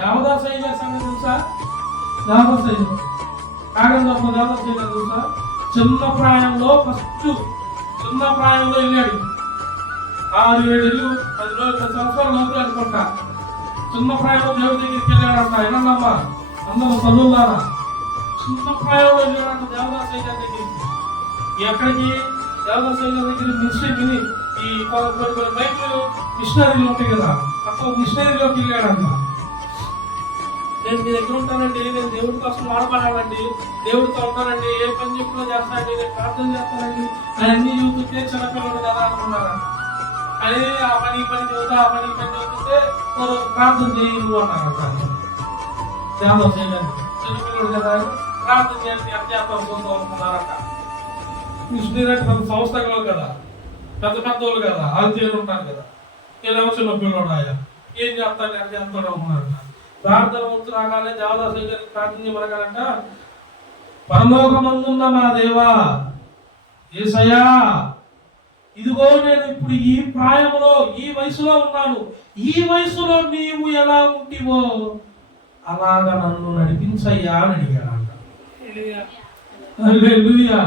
దేవదాస్ అయ్య గారి సంగతి తెలుసా? దేవదాస్ అయ్య కాగందమ్మ దేవదాస్ అయ్య గారు తెలుసా? చిన్న ప్రాయంలో ఫస్ట్ చిన్న ప్రాయంలో వెళ్ళాడు. ఆరు ఏడు ఇల్లు పది రోజులు పది సంవత్సరాల లోపల అనుకుంటా. చిన్న ప్రాయంలో దేవుడి దగ్గరికి వెళ్ళాడంట. వినండమ్మా అందరూ చదువులారా చిన్న ప్రాయంలో వెళ్ళాడంట దేవదాస్ అయ్య గారి దగ్గరికి. ఎక్కడికి? దేవదాస్ అయ్య గారి దగ్గర మిషన్ విని ఈ కొన్ని కొన్ని కొన్ని బైకులు మిషనరీలు ఉంటాయి కదా. మిషనరీలోకి వెళ్ళాడంట నేను మీ దగ్గర ఉంటానండి నేను దేవుడి కోసం వాడబడాలండి దేవుడితో ఉంటానండి ఏ పని చెప్పినా చేస్తానండి నేను ప్రార్థన చేస్తానండి. అని అన్ని చూస్తుంటే చిన్నపిల్లలు కదా అనుకున్నారా? అని ఆ పని పని చదువుతా ఆ పని పని చదువుతుంటే "ఓ, ప్రార్థన చేయి నువ్వు అన్నారు దేవదాం చేయడానికి చిన్నపిల్లడు కదా ప్రార్థన చేయండి ఎంత చేస్తాం చూద్దాం అనుకున్నారట. మిషనరీ అంటే పెద్ద సంస్థలు కదా పెద్ద పెద్ద వాళ్ళు కదా ఆల్తీయులు ఉంటారు కదా. ఏదేమో చిన్న పిల్లడు ఏం చేస్తాడు? ఎంత చేస్తాడు అనుకున్నారట ప్రార్థన వంతు రాగానే దేవదాసు గారికి ప్రార్థన చేయమనగానంట పరలోకమందున్న మా దేవా ఏసయ్యా ఇదిగో నేను ఇప్పుడు ఈ ప్రాయంలో ఈ వయసులో ఉన్నాను. ఈ వయసులో నీవు ఎలా ఉంటివో అలాగా నన్ను నడిపించయ్యా అని హల్లెలూయా.